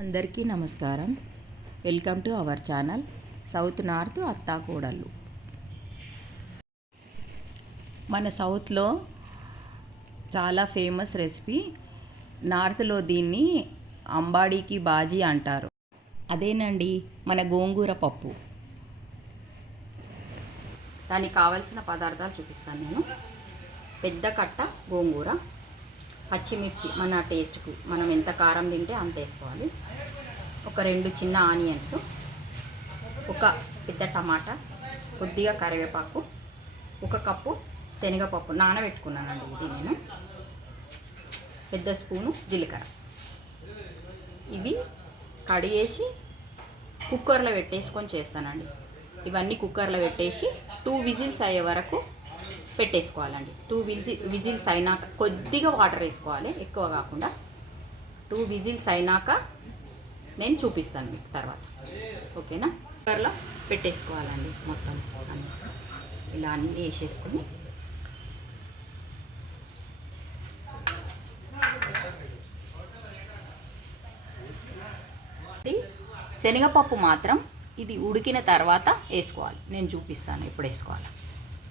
అందరికీ నమస్కారం. Welcome to our channel south north అత్తాకోడళ్ళు. మన సౌత్లో చాలా ఫేమస్ రెసిపీ. నార్త్లో దీన్ని అంబాడీకి బాజీ అంటారు. అదేనండి మన గోంగూర పప్పు. దానికి కావలసిన పదార్థాలు చూపిస్తాను నేను. పెద్ద కట్ట గోంగూర, పచ్చిమిర్చి మన టేస్ట్కి మనం ఎంత కారం తింటే అంత వేసుకోవాలి. ఒక 2 చిన్న ఆనియన్స్, ఒక పెద్ద టమాటా, కొద్దిగా కరివేపాకు, 1 కప్పు శనగపప్పు నానబెట్టుకున్నానండి. ఇది నేను పెద్ద స్పూను జీలకర్ర. ఇవి కడిగేసి కుక్కర్లో పెట్టేసుకొని చేస్తానండి. ఇవన్నీ కుక్కర్లో పెట్టేసి 2 విజిల్స్ అయ్యే వరకు పెట్టేసుకోవాలండి. 2 విజిల్స్ అయినాక కొద్దిగా వాటర్ వేసుకోవాలి, ఎక్కువ కాకుండా. 2 విజిల్స్ అయినాక నేను చూపిస్తాను మీకు తర్వాత. ఓకేనా? కుక్కర్లో పెట్టేసుకోవాలండి. మొత్తం ఇలా అన్నీ వేసేసుకొని శనగపప్పు మాత్రం ఇది ఉడికిన తర్వాత వేసుకోవాలి. నేను చూపిస్తాను ఎప్పుడు వేసుకోవాలి.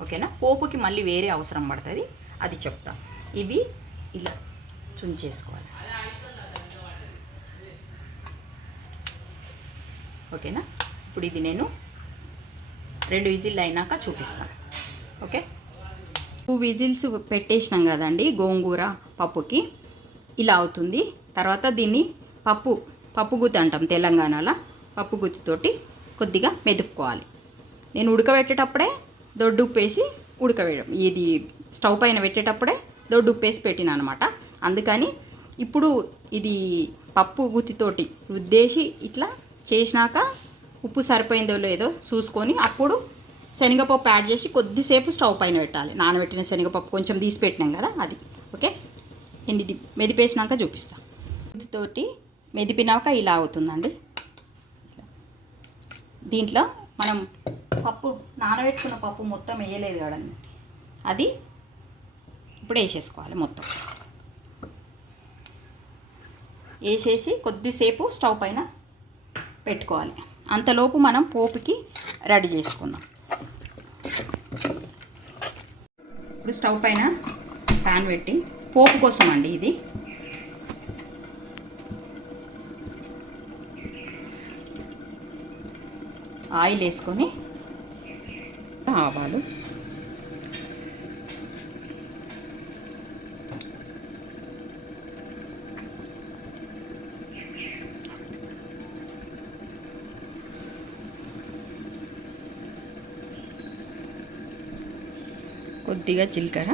ఓకేనా? పోపుకి మళ్ళీ వేరే అవసరం పడుతుంది, అది చెప్తా. ఇవి ఇలా చుంచేసుకోవాలి. ఓకేనా? ఇప్పుడు ఇది నేను 2 విజిల్ అయినాక చూపిస్తాను. ఓకే? 2 విజిల్స్ పెట్టేసినాం కదండి గోంగూర పప్పుకి. ఇలా అవుతుంది. తర్వాత దీన్ని పప్పు గుత్తి అంటాం తెలంగాణలో. పప్పు గుత్తితోటి కొద్దిగా మెదుపుకోవాలి. నేను ఉడకబెట్టేటప్పుడే దొడ్డు ఉప్పు వేసి ఉడకవేయడం. ఇది స్టవ్ పైన పెట్టేటప్పుడే దొడ్డు ఉప్పు వేసి పెట్టిన అనమాట. అందుకని ఇప్పుడు ఇది పప్పు గుత్తితోటి రుద్దేసి ఇట్లా చేసినాక ఉప్పు సరిపోయిందో లేదో చూసుకొని అప్పుడు శనగపప్పు యాడ్ చేసి కొద్దిసేపు స్టవ్ పైన పెట్టాలి. నానబెట్టిన శనగపప్పు కొంచెం తీసి పెట్టినాం కదా, అది. ఓకే? నేను ఇది మెదిపేసినాక చూపిస్తాను. గుత్తితోటి మెదిపినాక ఇలా అవుతుందండి. దీంట్లో మనం పప్పు నానబెట్టుకున్న పప్పు మొత్తం వేయలేదు కదండి, అది ఇప్పుడు వేసేసుకోవాలి. మొత్తం వేసేసి కొద్దిసేపు స్టవ్ పైన పెట్టుకోవాలి. అంతలోపు మనం పోపుకి రెడీ చేసుకుందాం. ఇప్పుడు స్టవ్ పైన ప్యాన్ పెట్టి పోపు కోసం అండి ఇది. ఆయిల్ వేసుకొని ఆవాలు, కొద్దిగా జీలకర్ర,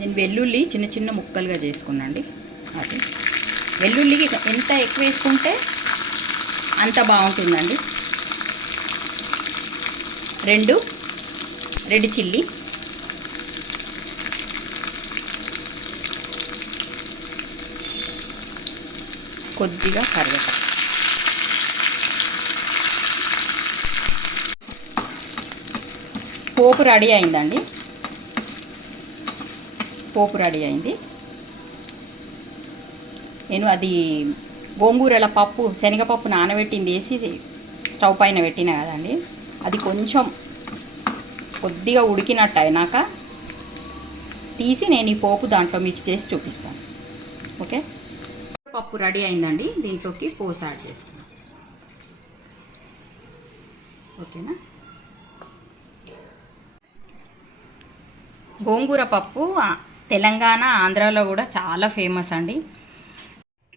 నేను వెల్లుల్లి చిన్న చిన్న ముక్కలుగా చేసుకున్నాండి. అది వెల్లుల్లికి ఎంత ఎక్కువ వేసుకుంటే అంత బాగుంటుందండి. 2 రెడ్ చిల్లీ, కొద్దిగా కరివేపాకు, పోపు రెడీ అయిందండి. పోపు రెడీ అయింది. నేను అది గోంగూరల పప్పు శనగపప్పు నానబెట్టింది వేసి స్టవ్ పైన పెట్టినా కదండి, అది కొంచెం కొద్దిగా ఉడికినట్టు అయినాక తీసి నేను ఈ పోపు దాంట్లో మిక్స్ చేసి చూపిస్తాను. ఓకే? పప్పు రెడీ అయిందండి. దీంట్లోకి పోసు యాడ్ చేస్తాను. ఓకేనా? గోంగూర పప్పు తెలంగాణ, ఆంధ్రాలో కూడా చాలా ఫేమస్ అండి.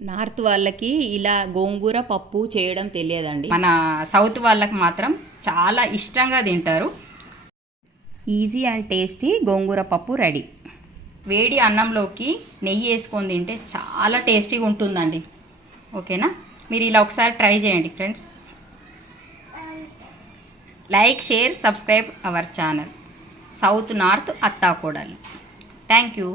నార్త్ వాళ్ళకి ఇలా గోంగూర పప్పు చేయడం తెలియదండి. మన సౌత్ వాళ్ళకి మాత్రం చాలా ఇష్టంగా తింటారు. ఈజీ అండ్ టేస్టీ గోంగూర పప్పు రెడీ. వేడి అన్నంలోకి నెయ్యి వేసుకొని తింటే చాలా టేస్టీగా ఉంటుందండి. ఓకేనా? మీరు ఇలా ఒకసారి ట్రై చేయండి friends. Like, share, subscribe our channel south north అత్తాకోడళ్ళు. Thank you.